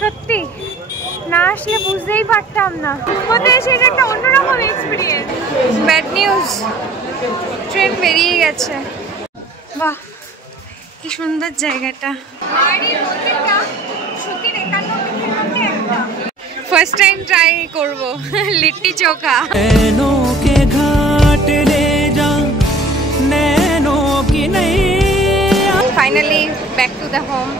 সত্যি না আসলে বুঝতেই পারতাম না। কুম্ভতে এসে এটা একটা অন্যরকম এক্সপিরিয়েন্স। ব্যাড নিউজ, ট্রেন বেরিয়ে গেছে। বাহ কি সুন্দর জায়গাটা। ফার্স্ট টাইম ট্রাই করব litti chokha. Finally back to the home.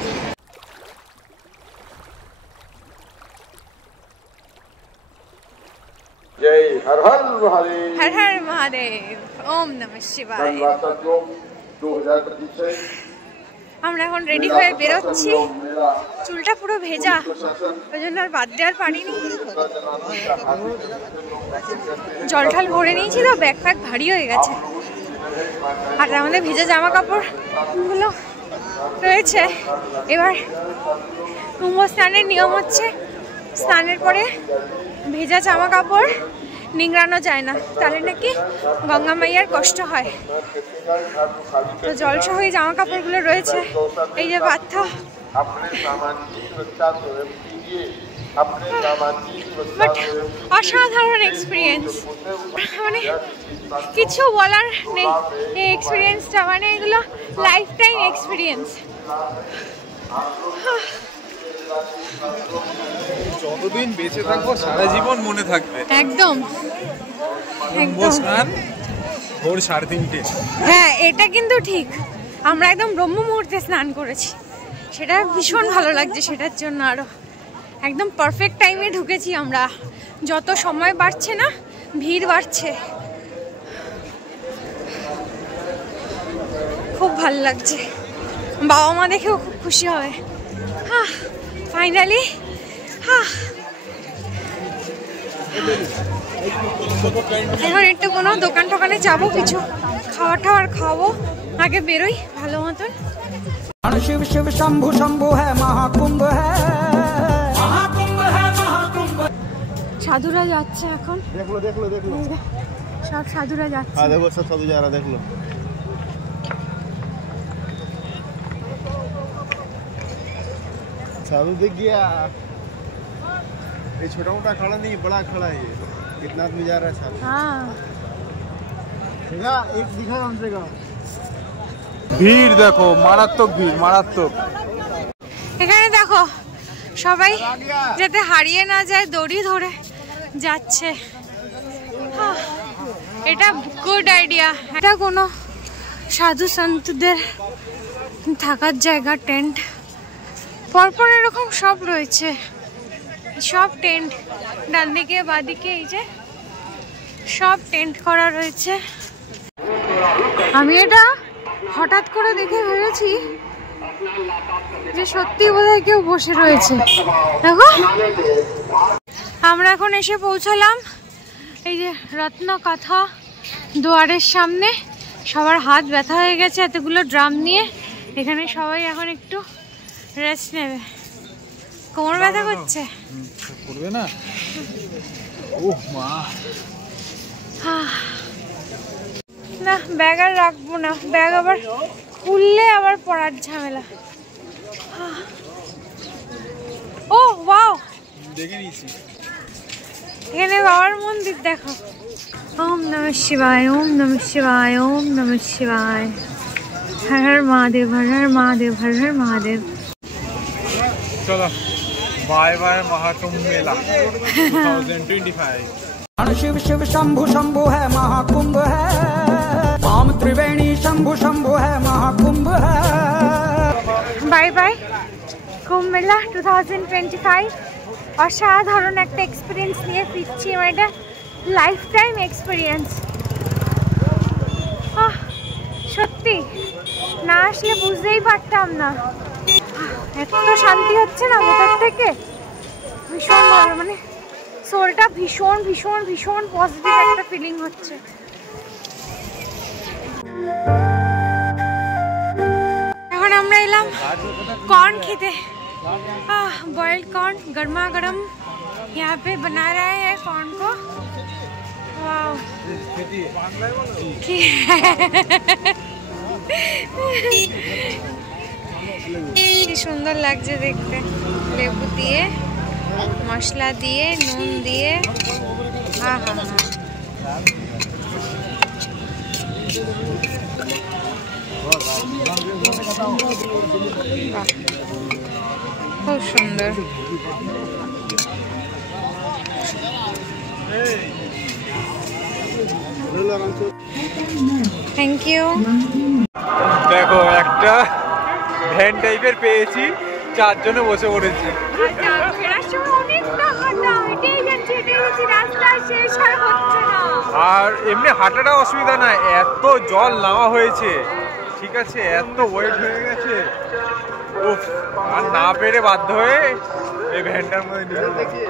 जय हर हर महादेव। हर हर महादेव। ओम नमः शिवाय। আমরা এখন রেডি হয়ে বেরোচ্ছি। চুলটা পুরো ভেজা, ওই জন্য আর বাদ দেওয়ার পারিনি। জল ঢাল ভরে নিয়েছি তো, ব্যাগ ফ্যাগ ভারী হয়ে গেছে। আর আমাদের ভেজা জামা কাপড়গুলো রয়েছে। এবার কুম্ভ স্নানের নিয়ম হচ্ছে, স্নানের পরে ভেজা জামা কাপড় নিংড়ানো যায় না, তাহলে নাকি গঙ্গা মাইয়ার কষ্ট হয়। তো জলসহ এই জামা কাপড়গুলো রয়েছে, এই যে পার্থ। বাট অসাধারণ এক্সপিরিয়েন্স, মানে কিছু বলার নেই। এই এক্সপিরিয়েন্সটা মানে এগুলো লাইফ টাইম এক্সপিরিয়েন্স। যতদিন বেঁচে থাকবো সারা জীবন মনে থাকবে। একদম স্নান ভোর 3:30। হ্যাঁ এটা কিন্তু ঠিক, আমরা একদম ব্রহ্ম মুহূর্তে স্নান করেছি, সেটা ভীষণ ভালো লাগছে। সেটার জন্য আরো একদম পারফেক্ট টাইমে ঢুকেছি আমরা। যত সময় বাড়ছে না ভিড় বাড়ছে, খুব ভালো লাগছে। বাবা মা দেখেও খুব খুশি হবে। হ্যাঁ ফাইনালি। হ্যাঁ এখন একটু কোনো দোকান টোকানে যাবো, কিছু খাওয়া টাওয়ার খাওয়াবো, আগে বেরোই ভালো মতন। शिव शिव शंभु शंभु है महाकुंभ है, সাধুরা যাচ্ছে এখন। দেখলো দেখলো দেখলো সব সাধুরা যাচ্ছে। হ্যাঁ দেখো সব সাধু যারা দেখলো। साधु दिख गया। ये छोटा मोटा खड़ा नहीं, बड़ा खड़ा है। ये कितना आदमी जा रहा है साधु। हाँ एक दिखा हमसे का भीड़ देखो, मारात्मक भीड़, मारात्मक। এখানে দেখো সবাই যাতে হারিয়ে না যায় দড়ি ধরে যাচ্ছে। এটা গুড আইডিয়া। এটা কোনো সাধু সন্তদের থাকার জায়গা, টেন্ট পরপর এরকম সব রয়েছে, সব টেন্ট ডান দিকে বাদিকে, এই যে সব টেন্ট করা রয়েছে। আমি এটা হঠাৎ করে দেখে ভেবেছি যে সত্যি বোধহয় কেউ বসে রয়েছে। দেখো আমরা এখন এসে পৌঁছালাম এই যে রত্ন কথা দুয়ারের সামনে। সবার হাত ব্যথা হয়ে গেছে এতগুলো ড্রাম নিয়ে। এখানে সবাই এখন একটু রেস্ট নেবে। কোমর ব্যথা করছে, করবে না? ওহ মা, না ব্যাগ আর রাখবো না, ব্যাগ আবার খুললে আবার পড়ার ঝামেলা। ও ওয়াও, দেখে নিয়েছি। এখানে বাবার মন্দির দেখো। ওম নমঃ শিবায়, ওম নমঃ শিবায়, ওম নমঃ শিবায়। হর হর মহাদেব, হর হর মহাদেব, হর হর মহাদেব। चलो बाय बाय महाकुंभ मेला 2025। शिव शिव शंभु शंभु है महाकुंभ है, राम त्रिवेणी शंभु शंभु है महाकुंभ है। বাই বাই কুম্ভ মেলা 2025। অসাধারণ একটা এক্সপিরিয়েন্স নিয়ে ফিরছি, আমার এটা লাইফ টাইম এক্সপিরিয়েন্স। সত্যি না আসলে বুঝতেই পারতাম না, এত শান্তি হচ্ছে না ভেতর থেকে। ভীষণ ভালো, মানে সোলটা ভীষণ ভীষণ ভীষণ পজিটিভ একটা ফিলিং হচ্ছে। এখন আমরা এলাম कॉर्न खेते। बॉइल्ड कॉर्न गर्मा गर्म यहाँ पे बना रहे हैं कॉर्न को। वाव কি সুন্দর লাগছে দেখতে। লেবু দিয়ে, মশলা দিয়ে, নুন দিয়ে, আহা খুব সুন্দর। Thank you. দেখো একটা ভ্যান টাইপের পেয়েছি, চারজনে বসে পড়েছি। আর এমনি হাঁটাটা অসুবিধা না, এত জল নামা হয়েছে, ঠিক আছে, এত ওয়েট হয়ে গেছে, উফ, আর না পেরে বাধ্য হয়ে এই ভ্যানটার মধ্যে নিয়ে দেখি।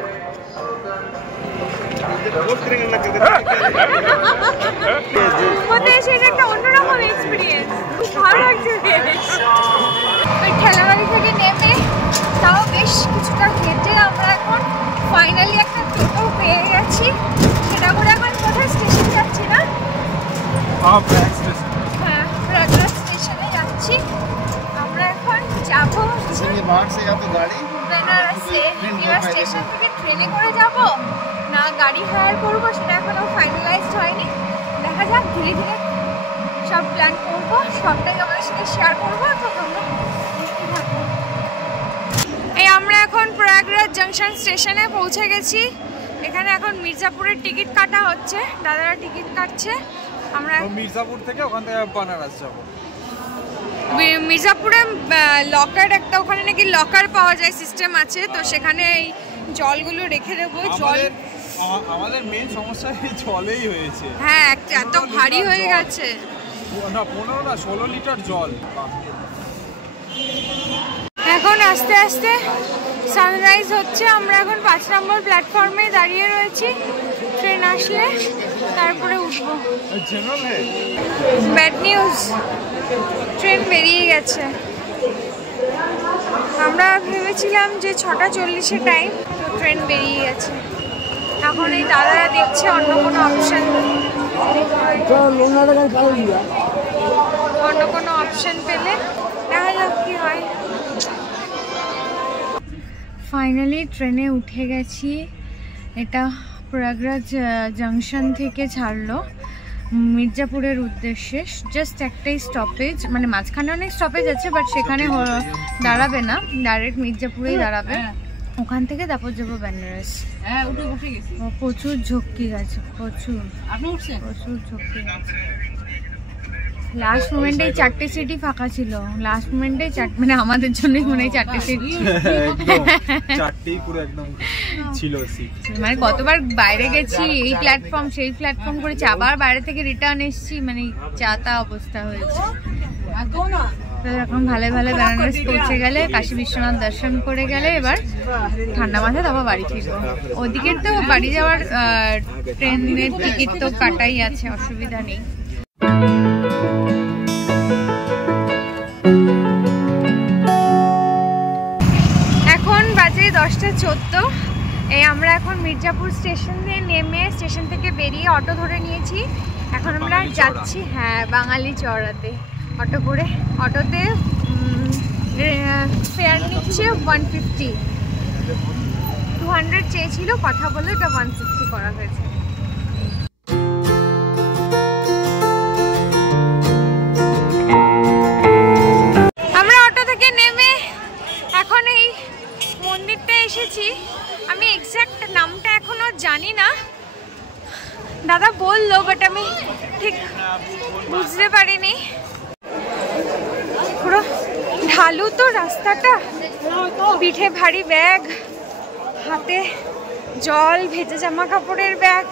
ঠেলাগাড়ি থেকে নেমে তাও বেশ কিছুটা হেঁটে আমরা এখন ফাইনালি একটা টোটো পেয়ে গেছি। সেটা করে এখন কোথায় স্টেশন যাচ্ছি না? হ্যাঁ, প্রয়াগরাজ স্টেশনে যাচ্ছি। আমরা এখন যাবো বেনারসে। এবার স্টেশন থেকে ট্রেনে করে যাব না গাড়ি হায়ার করবো সেটা এখনো ফাইনালাইজড হয়নি। দেখা যাক, ধীরে ধীরে সব প্ল্যান করবো, সবটাই আমাদের সাথে শেয়ার করবো। তো আমরা এই আমরা এখন প্রয়াগরাজ জংশন স্টেশনে পৌঁছে গেছি। এখানে এখন মির্জাপুরের টিকিট কাটা হচ্ছে, দাদারা টিকিট কাটছে। আমরা মির্জাপুর থেকে ওখান থেকে বানারস যাবো। মির্জাপুরে লকার একটা, ওখানে নাকি লকার পাওয়া যায়, সিস্টেম আছে, তো সেখানে এই জলগুলো রেখে দেবো। জল আমাদের মেন সমস্যা এই জলেই হয়েছে। হ্যাঁ, এত ভারী হয়ে গেছে। না 15 না 16 লিটার জল। এখন আস্তে আস্তে সানরাইজ হচ্ছে। আমরা এখন 5 নম্বর প্ল্যাটফর্মে দাঁড়িয়ে রয়েছি। ট্রেন আসলে তারপরে উঠবো। ব্যাড নিউজ, ট্রেন বেরিয়ে গেছে। আমরা ভেবেছিলাম যে 6টা 40-এ টাইম, তো ট্রেন বেরিয়ে গেছে। এখন এই দাদারা দেখছে অন্য কোনো অপশন পেলে দেখা যাক কি হয়। ফাইনালি ট্রেনে উঠে গেছি। এটা প্রয়াগরাজ জংশন থেকে ছাড়লো মির্জাপুরের উদ্দেশ্যে। জাস্ট একটাই স্টপেজ, মানে মাঝখানে অনেক স্টপেজ আছে, বাট সেখানে দাঁড়াবে না, ডাইরেক্ট মির্জাপুরেই দাঁড়াবে। ওখান থেকে তারপর যাবো বেনারস। প্রচুর ঝক্কি গেছে, প্রচুর ঝক্কি গেছে। লাস্ট মোমেন্টে 4টে সিটই ফাঁকা ছিল। লাস্ট মোমেন্টে মানে আমাদের জন্যই মনে হয় 4টে সিট চারটেই পুরো একদম ছিল সিট। মানে কতবার বাইরে গেছি, এই প্ল্যাটফর্ম সেই প্ল্যাটফর্ম করেছি, আবার বাইরে থেকে রিটার্ন এসেছি, মানে চাতা অবস্থা হয়েছে। তো এখন ভালো ভালো বেনারস পৌঁছে গেলে, কাশী বিশ্বনাথ দর্শন করে গেলে এবার ঠান্ডা মাথায় তারপর বাড়ি ফিরবো। ওদিকে তো বাড়ি যাওয়ার ট্রেনের টিকিট তো কাটাই আছে, অসুবিধা নেই। এখন বাজে 10টা 14। এই আমরা এখন মির্জাপুর স্টেশনে নেমে স্টেশন থেকে বেরিয়ে অটো ধরে নিয়েছি। এখন আমরা যাচ্ছি, হ্যাঁ, বাঙালি চড়াতে অটো করে। অটোতে ফেয়ার নিচ্ছে 150, 200 চেয়েছিল, কথা বলে এটা 150 করা হয়েছে। আমরা অটো থেকে নেমে এখন এই মন্দিরটা এসেছি। আমি এক্সাক্ট নামটা এখনো জানি না, দাদা বললো, বাট আমি ঠিক বুঝতে পারিনি। পুরো ঢালু তো রাস্তাটা, পিঠে ভারী ব্যাগ, হাতে জল, ভেজা জামা কাপড়ের ব্যাগ,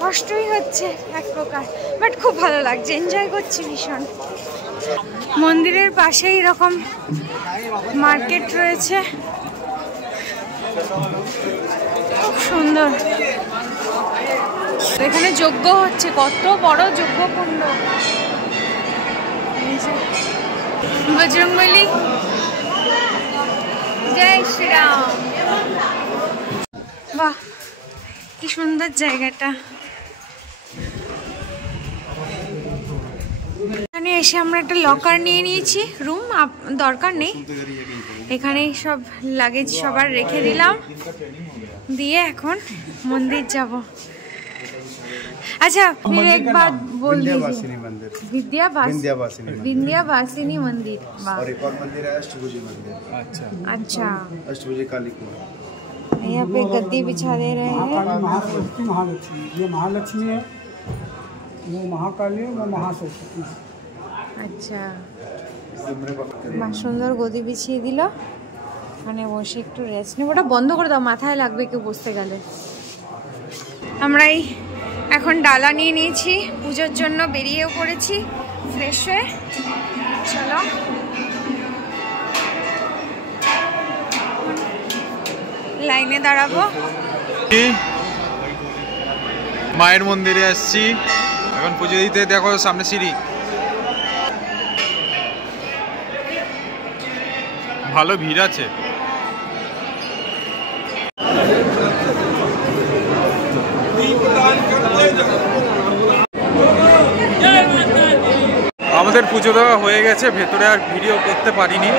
কষ্টই হচ্ছে এক প্রকার, বাট খুব ভালো লাগছে, এনজয় করছি ভীষণ। মন্দিরের পাশেই এরকম মার্কেট রয়েছে, খুব সুন্দর। এখানে যজ্ঞ হচ্ছে, কত বড় যজ্ঞ কুণ্ড। বজরংবলী, জয় শ্রীরাম। বাহ, কি সুন্দর জায়গাটা। এখানে এসে আমরা একটা লকার নিয়ে নিয়েছি। রুম দরকার নেই, এখানেই সব লাগেজ সবার রেখে দিলাম, দিয়ে এখন মন্দির যাব। अच्छा फिर एक बात बोल दीजिए। विंध्यावासिनी मंदिर और एक और मंदिर है अष्टभुजी मंदिर। अच्छा अष्टभुजी काली कुआं। यहाँ पे गद्दी बिछा दे रहे हैं। महालक्ष्मी, ये महालक्ष्मी है, वो महाकाली है, वो महासरस्वती है। আচ্ছা, মা সুন্দর গদি বিছিয়ে দিল, মানে বসে একটু রেস্ট নেব। ওটা বন্ধ করে দাও, মাথায় লাগবে কেউ বসতে গেলে। আমরাই এখন ডালা নিয়ে নিয়েছি, পুজোর জন্য বেরিয়েও পড়েছি ফ্রেশ হয়ে। চলো লাইনে দাঁড়াবো। মায়ের মন্দিরে আসছি এখন পুজো দিতে। দেখো সামনে সিঁড়ি, ভালো ভিড় আছে। আমাদের পুজো দেওয়া হয়ে গেছে, ভেতরে আর ভিডিও করতে পারিনি।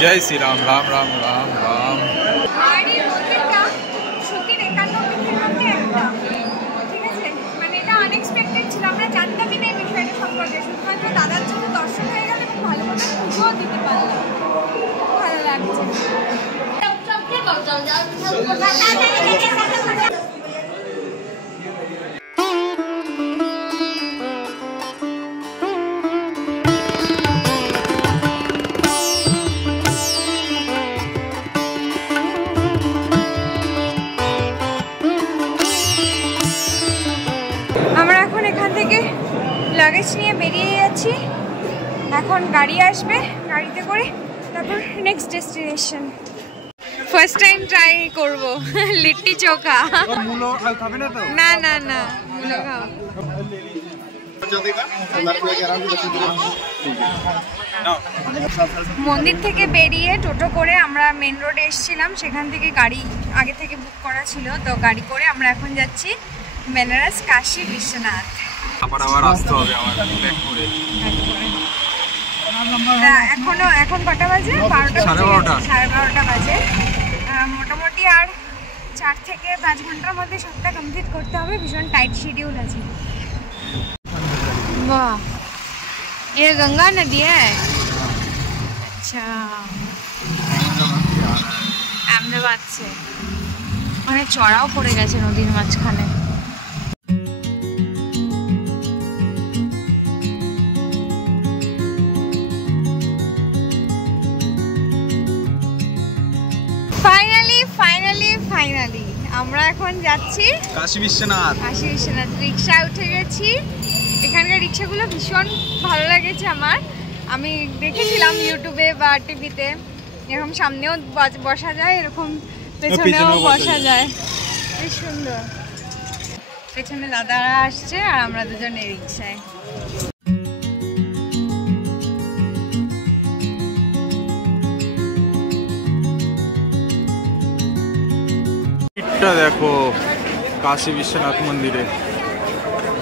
জয় শ্রীরাম, রাম রাম রাম রাম। দাদার জন্য দর্শন হয়ে গেল এবং ভালো মতো পুজোও দিতে পারলাম, ভালো লাগছে। আমরা এখন এখান থেকে লাগেজ নিয়ে বেরিয়ে যাচ্ছি। এখন গাড়ি আসবে, গাড়িতে করে তারপর next destination. First time try করব লিট্টি চোখা। না না না, মুলো খাও। মন্দির থেকে বেরিয়ে টোটো করে আমরা মেন রোডে এসেছিলাম, সেখান থেকে গাড়ি আগে থেকে বুক করা ছিল, তো গাড়ি করে আমরা এখন যাচ্ছি বেনারস কাশী বিশ্বনাথ। আবার আসতে হবে আমার ব্যাক করে। এখন কটা বাজে? 12:30 বাজে। মোটামুটি আর 4 থেকে 5 ঘন্টার মধ্যে সবটা কমপ্লিট করতে হবে। ভীষণ টাইট শিডিউল আছে। বাহ, ये गंगा नदी है। अच्छा, अहमदाबाद से মানে চড়াও পড়ে গেছে নদীর মাঝখানে। ফাইনালি আমরা এখন যাচ্ছি কাশী বিশ্বনাথ। রিক্সা উঠে গেছি। এখানকার রিক্সাগুলো ভীষণ ভালো লেগেছে আমার। আমি দেখেছিলাম ইউটিউবে বা টিভিতে, এরকম সামনেও বসা যায়, এরকম পেছনেও বসা যায়, বেশ সুন্দর। পেছনে দাদারা আসছে আর আমরা দুজনে রিক্সায়। দেখো কাশী বিশ্বনাথ মন্দিরে,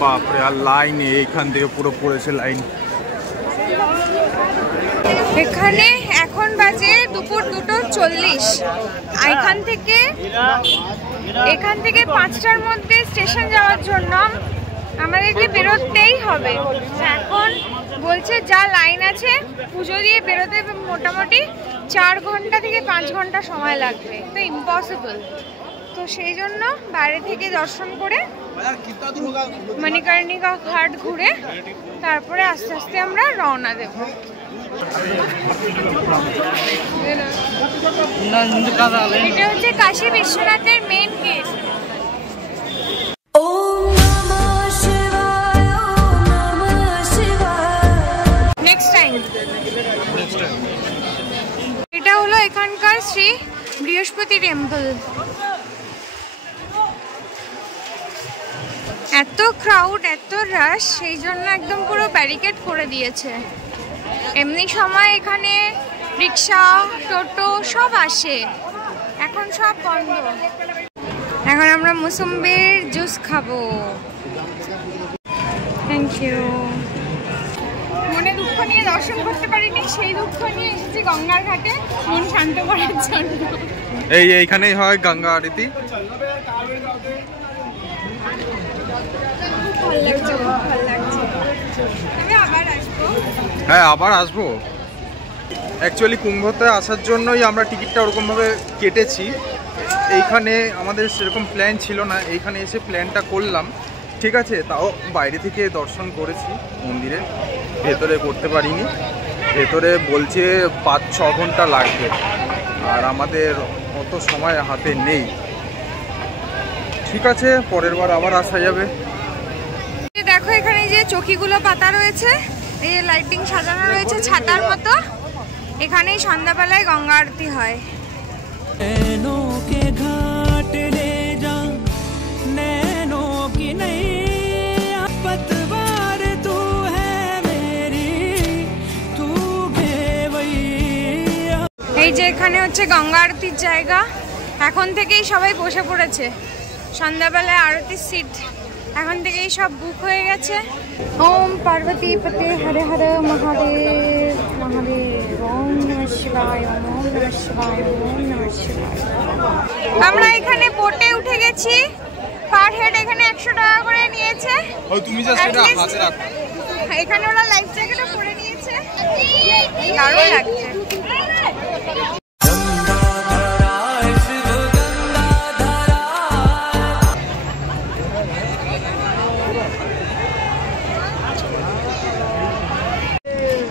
বাপরে, আর লাইন এইখান থেকে পুরো পড়েছে লাইন। এখানে এখন বাজে দুপুর 2:40। এখান থেকে 5টার মধ্যে স্টেশন যাওয়ার জন্য আমাদেরকে বেরোতেই হবে। এখন বলছে যা লাইন আছে পুজো দিয়ে বেরোতে মোটামুটি 4 ঘন্টা থেকে 5 ঘন্টা সময় লাগবে, তো ইম্পসিবল। তো সেই জন্য বাইরে থেকে দর্শন করে মণিকর্ণিকা ঘাট ঘুরে তারপরে আস্তে আস্তে আমরা রওনা দেব। এটা হচ্ছে কাশী বিশ্বনাথের মেন গেট। নেক্সট টাইম এটা হলো এখানকার শ্রী বৃহস্পতি টেম্পল। এত ক্রাউড, এত রাশ, সেই জন্য একদম পুরো ব্যারিকেড করে দিয়েছে। এমনি সময় এখানে রিক্সা, টোটো সব আসে, এখন সব বন্ধ। এখন আমরা মুসম্বির জুস খাবো। Thank you. মনে দুঃখ নিয়ে দর্শন করতে পারিনি, সেই দুঃখ নিয়ে এসেছি গঙ্গার ঘাটে মন শান্ত করার জন্য। এইখানেই হয় গঙ্গা আরতি। ভালো লাগছে, ভালো লাগছে। আমি আবার আসবো। হ্যাঁ, আবার আসবো। অ্যাকচুয়ালি কুম্ভতে আসার জন্যই আমরা টিকিটটা ওরকমভাবে কেটেছি। এইখানে আমাদের সেরকম প্ল্যান ছিল না, এইখানে এসে প্ল্যানটা করলাম। ঠিক আছে, তাও বাইরে থেকে দর্শন করেছি মন্দিরে, ভেতরে করতে পারিনি। ভেতরে বলছে 5-6 ঘন্টা লাগবে, আর আমাদের অত সময় হাতে নেই। ঠিক আছে, পরের বার আবার আসা যাবে। দেখো এখানে যে চকিগুলো পাতা রয়েছে, এই যে লাইটিং সাজানো রয়েছে ছাতার মতো, এখানেই সন্ধ্যাবেলায় গঙ্গা আরতি হয়। এই যে এখানে হচ্ছে গঙ্গা আরতির জায়গা, এখন থেকেই সবাই বসে পড়েছে। সন্ধ্যাবেলায় আরতির সিট এখন থেকেই সব বুক হয়ে গেছে। ওম পার্বতী পতে হরে হরে মহাদেব মহাদেব, ওম নমঃ শিবায়, ওম নমঃ শিবায়, ওম নমঃ শিবায়। আমরা এখানে বোটে উঠে গেছি, পার হেড এখানে 100 টাকা করে নিয়েছে। তুমি জাস্ট এটা হাতে রাখো। এখানে ওরা লাইফ জ্যাকেটও পরে নিয়েছে, দারুণ লাগছে।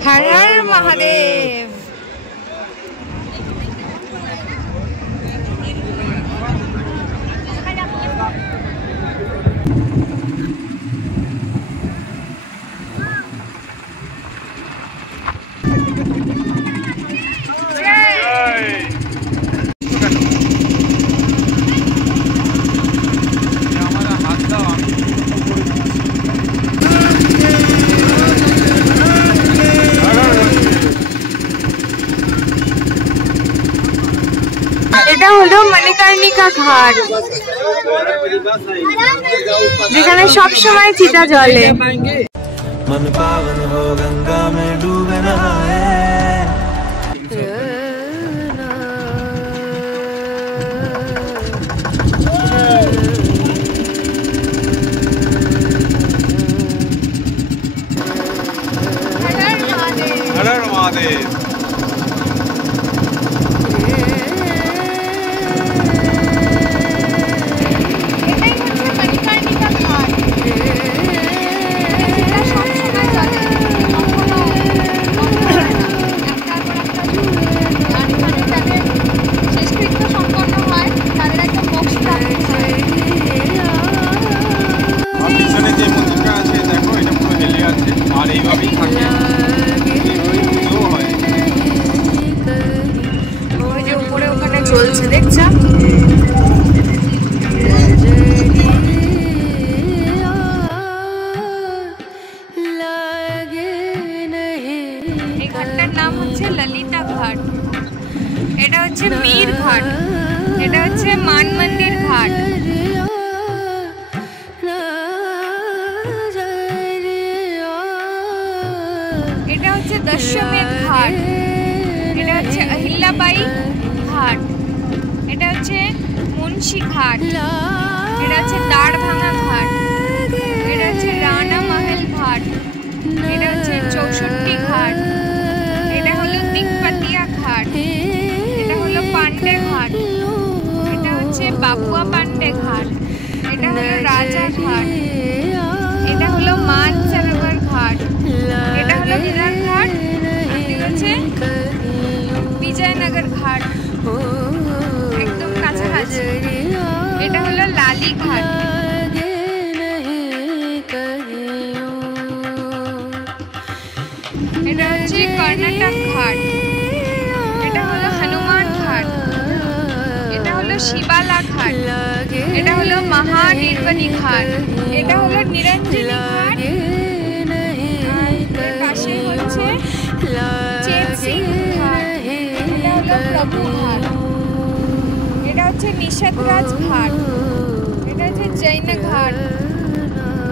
হর হর মহাদেব। এটা হলো মণিকর্ণিকা ঘাট, যেখানে সব সময় চিতা জ্বলে। मन पावन हो गंगा में डूबे नहाए। हर हर महादेव। চলছে দেখছো, এই ঘাটটার নাম হচ্ছে ললিতা ঘাট, এটা হচ্ছে মীর ঘাট, এটা হচ্ছে মান মন্দির ঘাট। এটা হচ্ছে দশমেধ ঘাট, এটা হচ্ছে আহিল্যাবাই ঘাট, এটা হচ্ছে মুন্সি ঘাট, এটা হচ্ছে দাঁড় ভাঙা ঘাট, এটা হচ্ছে রানা মহল ঘাট, এটা হচ্ছে 64 ঘাট, এটা হলো দিকপাতিয়া ঘাট, এটা হলো পান্ডে ঘাট, এটা হচ্ছে বাবুয়া পান্ডে ঘাট, এটা হলো রাজা ঘাট, এটা হলো মান সরোবর ঘাট, এটা হলো বিরাট ঘাট, এটা হচ্ছে বিজয়নগর ঘাট, একদম কাছাকাছি, এটা হলো লালি ঘাট, এটা হচ্ছে কর্ণাটক ঘাট, এটা হলো হনুমান ঘাট, এটা হলো শিবালা ঘাট, এটা হলো মহানির্বাণী ঘাট, এটা হলো নিরঞ্জনী ঘাট, এর পাশে হচ্ছে চেত সিং ঘাট, এটা হলো প্রভু ঘাট, এটা হচ্ছে নিষাদরাজ ঘাট, এটা হচ্ছে জৈন ঘাট,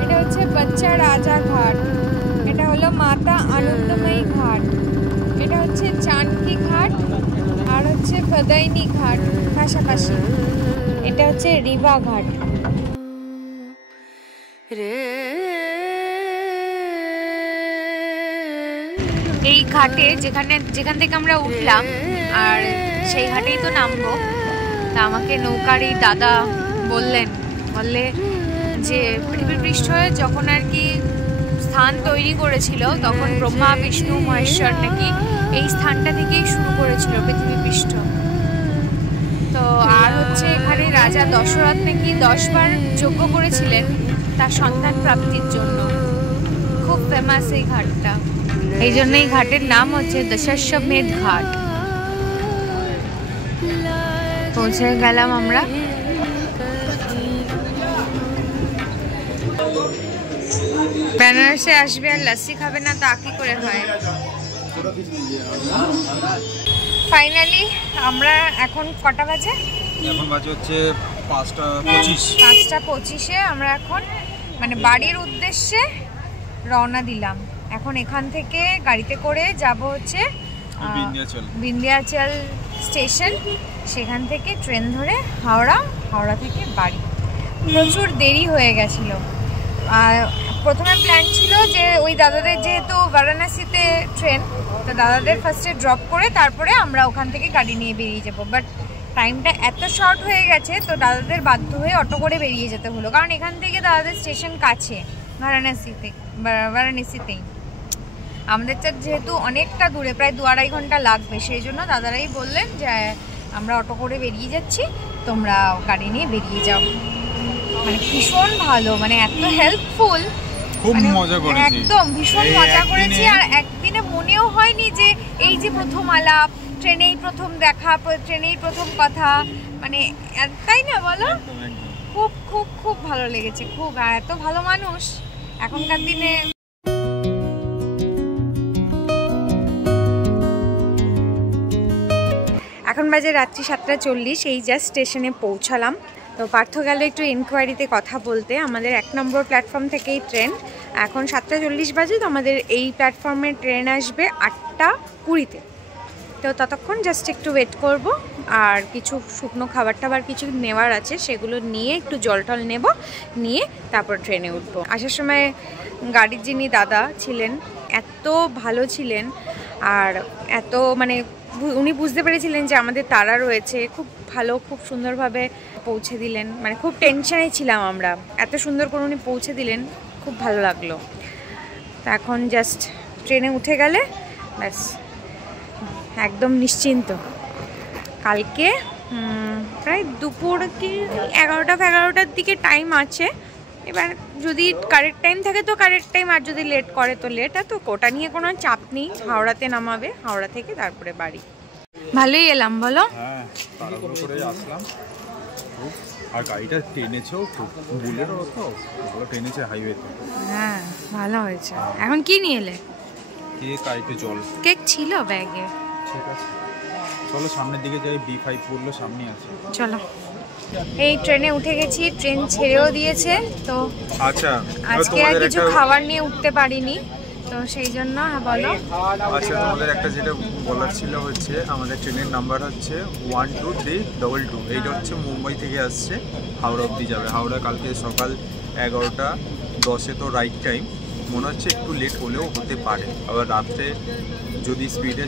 এটা হচ্ছে বাচ্চা রাজা ঘাট, এটা হলো হলো মাতা আনন্দময়ী ঘাট, এটা হচ্ছে চানকি ঘাট আর হচ্ছে ফদাইনি ঘাট পাশাপাশি, এটা হচ্ছে রিভা ঘাট। এই ঘাটে যেখান থেকে আমরা উঠলাম আর সেই ঘাটেই তো নামবো। তা আমাকে নৌকার এই দাদা বললে যে পৃথিবীর পৃষ্ঠে যখন আর কি স্থান তৈরি করেছিল তখন ব্রহ্মা বিষ্ণু মহেশ্বর নাকি এই স্থানটা থেকেই শুরু করেছিল পৃথিবী পৃষ্ঠ। তো আর হচ্ছে এখানে রাজা দশরথ নাকি 10 বার যজ্ঞ করেছিলেন তার সন্তান প্রাপ্তির জন্য। খুব ফেমাস এই ঘাটটা, এই জন্য এই ঘাটের নাম হচ্ছে দশাশ্বমেধ ঘাট। পৌঁছে গেলাম আমরা। বেনারসে আসবে আর লস্যি খাবে না তা কি করে হয়। ফাইনালি আমরা এখন কটা বাজে? এখন বাজে হচ্ছে 5:25 আমরা এখন মানে বাড়ির উদ্দেশ্যে রওনা দিলাম। এখন এখান থেকে গাড়িতে করে যাব হচ্ছে বিন্ধ্যাচল স্টেশন, সেখান থেকে ট্রেন ধরে হাওড়া থেকে বাড়ি। প্রচুর দেরি হয়ে গেছিলো। প্রথমে প্ল্যান ছিল যে ওই দাদাদের যেহেতু বারাণসীতে ট্রেন, তো দাদাদের ফার্স্টে ড্রপ করে তারপরে আমরা ওখান থেকে গাড়ি নিয়ে বেরিয়ে যাব। বাট টাইমটা এত শর্ট হয়ে গেছে তো দাদাদের বাধ্য হয়ে অটো করে বেরিয়ে যেতে হলো, কারণ এখান থেকে দাদাদের স্টেশন কাছে বারাণসীতেই। আমাদের যেহেতু অনেকটা দূরে, প্রায় 2-2.5 ঘন্টা লাগবে, সেই জন্য দাদারাই বললেন যে আমরা অটো করে বেরিয়ে যাচ্ছি, তোমরা গাড়ি নিয়ে বেরিয়ে যাও। মানে ভীষণ ভালো, মানে এত হেল্পফুল, খুব মজা করেছি, একদম ভীষণ মজা করেছি। আর একদিনে মনেও হয়নি যে এই যে প্রথম আলাপ, ট্রেনেই প্রথম দেখা, ট্রেনেই প্রথম কথা, মানে তাই না বলো? খুব খুব খুব ভালো লেগেছে, খুব। আর এত ভালো মানুষ এখনকার দিনে। এখন বাজে রাত্রি 7:40, এই জাস্ট স্টেশনে পৌঁছালাম। তো পার্থ গেল একটু ইনকোয়ারিতে কথা বলতে। আমাদের 1 নম্বর প্ল্যাটফর্ম থেকেই ট্রেন, এখন 7:40 বাজে, তো আমাদের এই প্ল্যাটফর্মে ট্রেন আসবে 8:20-তে। তো ততক্ষণ জাস্ট একটু ওয়েট করব, আর কিছু শুকনো খাবার টাবার কিছু নেওয়ার আছে, সেগুলো নিয়ে একটু জল টল নেব, নিয়ে তারপর ট্রেনে উঠবো। আসার সময় গাড়ির যিনি দাদা ছিলেন এত ভালো ছিলেন, আর এত মানে উনি বুঝতে পেরেছিলেন যে আমাদের তাড়া রয়েছে, খুব ভালো, খুব সুন্দরভাবে পৌঁছে দিলেন। মানে খুব টেনশনে ছিলাম আমরা, এত সুন্দর করে উনি পৌঁছে দিলেন, খুব ভালো লাগলো। তো এখন জাস্ট ট্রেনে উঠে গেলে ব্যাস একদম নিশ্চিন্ত। কালকে প্রায় দুপুর কি 11টার দিকে টাইম আছে, এবার যদি কারেক্ট টাইম থাকে তো কারেক্ট টাইম, আর যদি লেট করে তো লেট। আর তো ওটা নিয়ে কোনো চাপ নেই, হাওড়াতে নামাবে, হাওড়া থেকে তারপরে বাড়ি। ভালোই এলাম বলো? হ্যাঁ, তাড়াহুড়ো করে আসলাম, আর গাড়িটা টেনেছেও খুব, বুলেরও তো ভালো টেনেছে হাইওয়েতে। হ্যাঁ ভালো হয়েছে। এখন কি নিয়ে এলে? কেক আর একটু জল। কেক ছিল ব্যাগে? ঠিক আছে, চলো সামনের দিকে যাই, B5 বললো সামনে আছে। চলো। এই ট্রেনে উঠে গেছি, ট্রেন ছেড়েও দিয়েছে। তো আচ্ছা, আজকে আর কিছু খাবার নিয়ে উঠতে পারিনি, তো সেই জন্য। বলো। আচ্ছা, তোমাদের একটা যেটা বলার ছিল হচ্ছে, আমাদের ট্রেনের নাম্বার হচ্ছে 12322। এইটা হচ্ছে মুম্বাই থেকে আসছে, হাওড়া অবধি যাবে। হাওড়া কালকে সকাল 11:10 তো রাইট টাইম, মনে হচ্ছে একটু লেট হলেও হতে পারে। আবার রাত্রে যদি স্পিডে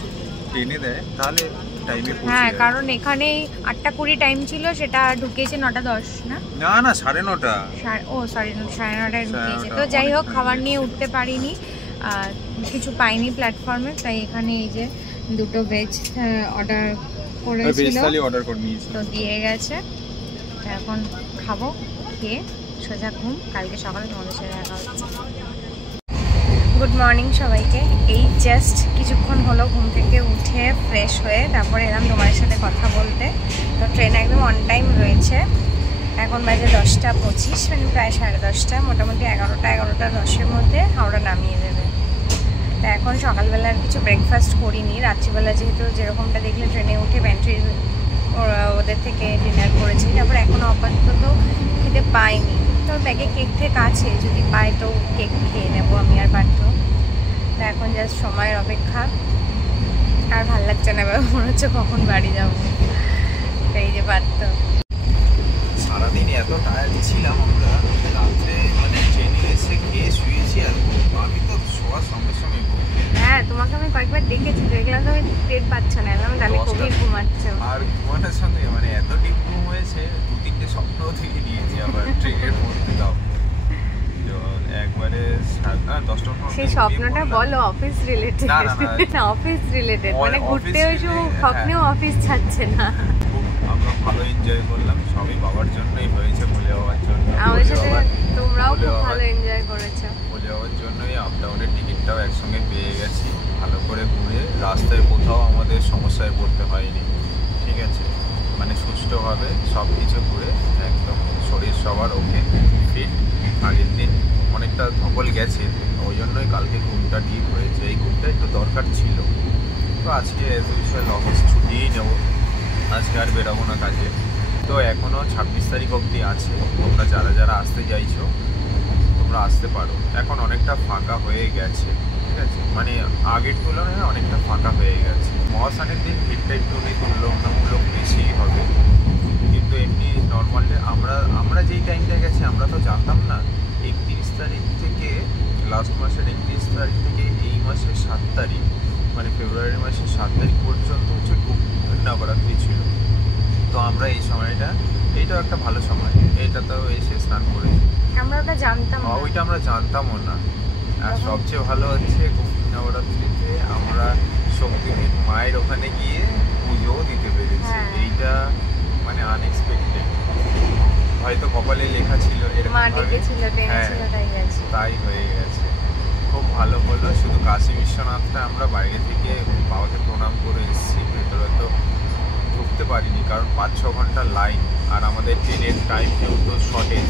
ট্রেনে দেয় তাহলে টাইমে পৌঁছে যাবে। হ্যাঁ, কারণ এখানে 8:20 টাইম ছিল, সেটা ঢুকিয়েছে 9:10 না? না 9:30। ও সরি, 9:30টায় ঢুকিয়েছে। তো যাই হোক, খাবার নিয়ে উঠতে পারিনি, কিছু পাইনি প্ল্যাটফর্মে, তাই এখানে এই যে 2টো ভেজ অর্ডার করেছিল, তো দিয়ে গেছে। এখন খাবো, খেয়ে সোজা ঘুম, কালকে সকালে তোমাদের সাথে দেখা হচ্ছে। গুড মর্নিং সবাইকে। এই জাস্ট কিছুক্ষণ হলো ঘুম থেকে উঠে ফ্রেশ হয়ে তারপরে এলাম তোমাদের সাথে কথা বলতে। তো ট্রেন একদম অন টাইম রয়েছে, এখন বাজে 10:25, মানে প্রায় 10:30, মোটামুটি 11:10-এর মধ্যে হাওড়া নামিয়ে দেবে। তা এখন সকালবেলা আর কিছু ব্রেকফাস্ট করিনি, রাত্রিবেলা যেহেতু যেরকমটা দেখলে ট্রেনে উঠে প্যান্ট্রি ওদের থেকে ডিনার করেছি। তারপর এখনও আপাতত খেতে পাইনি, তো ব্যাগে কেক ঠেক আছে, যদি পাই তো কেক খেয়ে নেবো আমি আর পার্থ। তো এখন জাস্ট সময়ের অপেক্ষা। আর ভাল লাগছে না, এবার মনে হচ্ছে কখন বাড়ি যাবো। এই যে বাধ্য, সারাদিন এত টায়ার্ড ছিলাম আমরা, রাত্রে মানে ট্রেনে এসে খেয়ে শুয়েছি। আর আমি তো শোয়ার সঙ্গে সঙ্গে হ্যাঁ তোমাকে আমি কয়েকবার দেখেছি, দেখলাম তুমি টের পাচ্ছ না, আমি তাহলে খুবই ঘুমাচ্ছ। আর ঘুমানোর সঙ্গে মানে এত ডিপ ঘুম হয়েছে, 2-3টে স্বপ্ন থেকে নিয়েছি আবার ট্রেনের মধ্যে। দাও একবারে 10টা। সেই স্বপ্নটা বলো, অফিস রিলেটেড? না অফিস রিলেটেড, মানে ঘুরতে এসে স্বপ্নেও অফিস ছাড়ছে না। আমরা ভালো এনজয় করলাম, সবই বাবার জন্যই হয়েছে, বলে বাবার জন্য। আমাদের সাথে তোমরাও খুব ভালো এনজয় করেছো। বলে বাবার জন্যই আপ ডাউনের টিকিটটাও একসঙ্গে পেয়ে গেছি। ভালো করে ঘুরে রাস্তায় কোথাও আমাদের সমস্যায় পড়তে হয়নি, ঠিক আছে? মানে সুষ্ঠুভাবে সব কিছু ঘুরে একদম শরীর সবার ওকে ফিট। আগের দিন অনেকটা ধকল গেছে, ওই জন্যই কালকে ঘুমটা ডিপ হয়েছে। এই ঘুমটা একটু দরকার ছিল। তো আজকে অ্যাজ ইউজুয়াল অফিস ছুটিই নেব, আজকে আর বেরোবো না কাজে। তো এখনও 26 তারিখ অবধি আছে। তোমরা যারা যারা আসতে চাইছো তোমরা আসতে পারো। এখন অনেকটা ফাঁকা হয়ে গেছে, ঠিক আছে? মানে আগের তুলনায় অনেকটা ফাঁকা হয়ে গেছে। মহাস্নানের দিন ভিড়টা একটু তুলনামূলক বেশি হবে, কিন্তু এমনি নর্মালি আমরা যেই টাইমটা গেছি আমরা তো জানতাম না। 31 তারিখ থেকে, লাস্ট মাসের 31 তারিখ থেকে এই মাসের 7 তারিখ, মানে ফেব্রুয়ারি মাসের 7 তারিখ পর্যন্ত হচ্ছে নবরাত্রি ছিল। তো আমরা এই সময়টা, এইটাও একটা ভালো সময়, এইটা তো এসে স্নান করে আমরা ওটা জানতাম না, ওইটা আমরা জানতামও না। আর সবচেয়ে ভালো হচ্ছে নবরাত্রিতে আমরা শক্তিপীঠ মায়ের ওখানে গিয়ে পুজোও দিতে পেরেছি। এইটা মানে আনএক্সপেক্টেড, হয়তো কপালে লেখা ছিল এরকম, তাই হয়ে গেছে। খুব ভালো হলো। শুধু কাশী বিশ্বনাথটা আমরা বাইরে থেকে বাবাকে প্রণাম করে এসেছি, ভেতরে তো ঢুকতে পারিনি কারণ 5-6 ঘন্টা লাইন। আর আমাদের ট্রেনের টাইম যেহেতু শর্টেজ,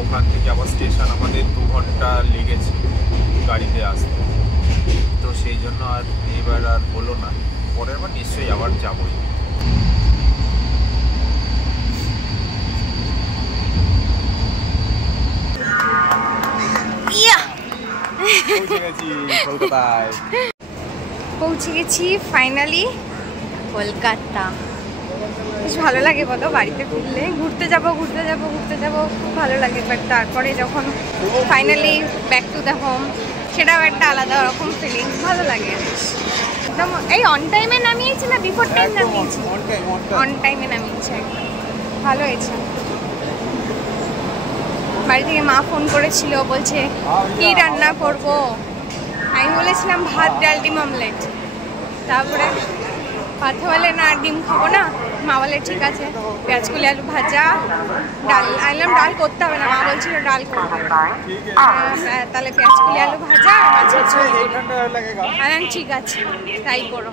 ওখান থেকে আবার স্টেশন আমাদের 2 ঘন্টা লেগেছে গাড়িতে আসতে। তো সেই জন্য আর এবার আর হলো না, পরের বার নিশ্চয়ই আবার যাবই। কলকাতায় পৌঁছে গেছি ফাইনালি, কলকাতা। বেশ ভালো লাগে বলো বাড়িতে ফিরলে, ঘুরতে যাব খুব ভালো লাগে। বাট তারপরে যখন finally back to the home, সেটাও একটা আলাদা রকম ফিলিংস, ভালো লাগে একদম। এই অন টাইমে নামিয়েছি না বিফোর টাইম নামিয়েছি? অন টাইমে নামিয়েছি একদম, ভালো হয়েছে। বাড়ি থেকে মা ফোন করেছিল, বলছে কি রান্না করব। আমি বলেছিলাম ভাত, ডাল, ডিম অমলেট। তারপরে পাথা বলে না ডিম খাবো না, মা বলে ঠিক আছে পেঁয়াজ কলি আলু ভাজা, ডাল। আইলাম ডাল করতে হবে না, মা বলছিল ডাল করবে, তাহলে পেঁয়াজ কলি আলু ভাজা আর মাছের ঝোল। ঠিক আছে তাই করো।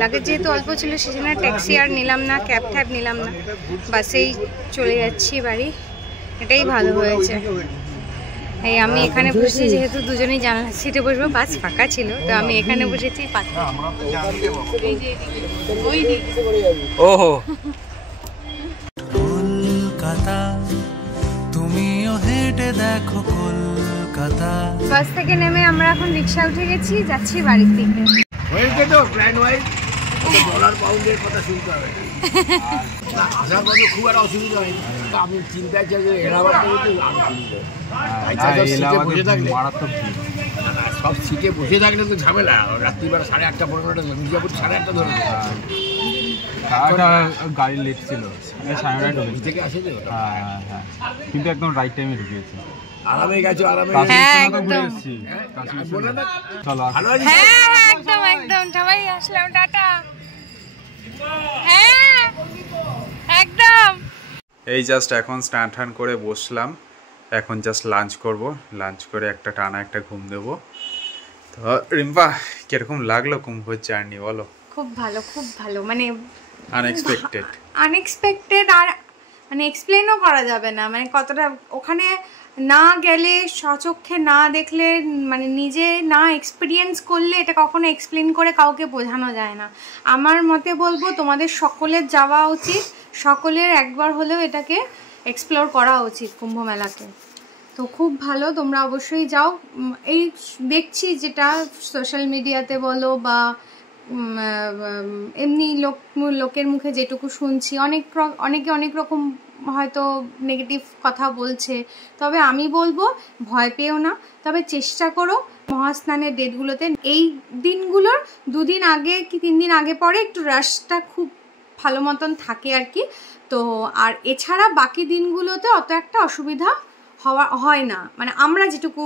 লাগেজ যেহেতু অল্প ছিল সেজন্য ট্যাক্সি আর নিলাম না, ক্যাব ট্যাব নিলাম না, বাসেই চলে যাচ্ছি বাড়ি। এটাই ভালো হয়েছে। এই আমি এখানে বসেছি, যেহেতু দুজনেই জানলা সিটে বসবো, বাস ফাঁকা ছিল, তো আমি এখানে বসেছি। ওহো কলকাতা, তুমিও হেঁটে দেখো কলকাতা। বাস থেকে নেমে আমরা এখন রিক্সা উঠে গেছি, যাচ্ছি বাড়ির দিকে। হয়েছে তো প্ল্যান ওয়াইজ ডলার পাউন্ডের কথা শুনতে হবে। আসার পথে খুব একটা অসুবিধা হয়নি। আমি চিন্তায় চাই যে এলাহাবাদটা বসে থাকলে, সব সিটে বসে থাকলে তো ঝামেলা। রাত্রিবেলা 8:30 15টা, মির্জাপুর 8:30 ধরে গাড়ি লেট ছিল, থেকে আসে তো। হ্যাঁ, কিন্তু একদম রাইট টাইমে ঢুকেছি। আরামে গেছো, আরামে একদম একদম সবাই আসলাম, টাটা। হ্যাঁ একদম। এই জাস্ট এখন স্নান টান করে বসলাম, এখন জাস্ট লাঞ্চ করব, লাঞ্চ করে একটা টানা একটা ঘুম দেবো। তো রিম্পা কিরকম লাগলো কুম্ভের জার্নি বলো? খুব ভালো, মানে আনএক্সপেক্টেড আর মানে এক্সপ্লেনও করা যাবে না, মানে কতটা ওখানে না গেলে, স্বচক্ষে না দেখলে, মানে নিজে না এক্সপিরিয়েন্স করলে এটা কখনো এক্সপ্লেন করে কাউকে বোঝানো যায় না। আমার মতে বলবো তোমাদের সকলের যাওয়া উচিত, সকলের একবার হলেও এটাকে এক্সপ্লোর করা উচিত কুম্ভ মেলাকে। তো খুব ভালো, তোমরা অবশ্যই যাও। এই দেখছি যেটা সোশ্যাল মিডিয়াতে বলো বা এমনি লোকের মুখে যেটুকু শুনছি, অনেকে অনেক রকম হয়তো নেগেটিভ কথা বলছে, তবে আমি বলবো ভয় পেও না, তবে চেষ্টা করো মহাস্নানের ডেটগুলোতে, এই দিনগুলোর 2 দিন আগে কি 3 দিন আগে পরে একটু রাশটা খুব ভালো মতন থাকে আর কি। তো আর এছাড়া বাকি দিনগুলোতে অত একটা অসুবিধা হয় না, মানে আমরা যেটুকু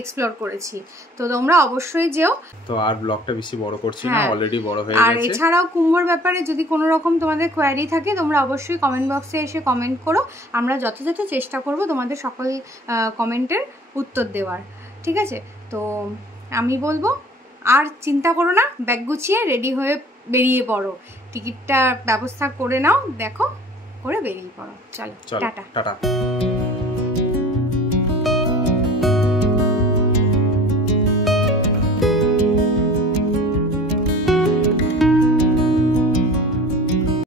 এক্সপ্লোর করেছি। তো তোমরা অবশ্যই যেও। তো আর ব্লগটা বেশি বড় করছি না, অলরেডি বড় হয়ে আর গেছে। এছাড়াও কুম্ভর ব্যাপারে যদি কোনো রকম তোমাদের কোয়ারি থাকে তোমরা অবশ্যই কমেন্ট বক্সে এসে কমেন্ট করো, আমরা যথাযথ চেষ্টা করব তোমাদের সকল কমেন্টের উত্তর দেওয়ার, ঠিক আছে? তো আমি বলবো আর চিন্তা করো না, ব্যাগ গুছিয়ে রেডি হয়ে বেরিয়ে পড়ো, টিকিটটা ব্যবস্থা করে নাও, দেখো করে বেরিয়ে পড়ো। চলো টাটা।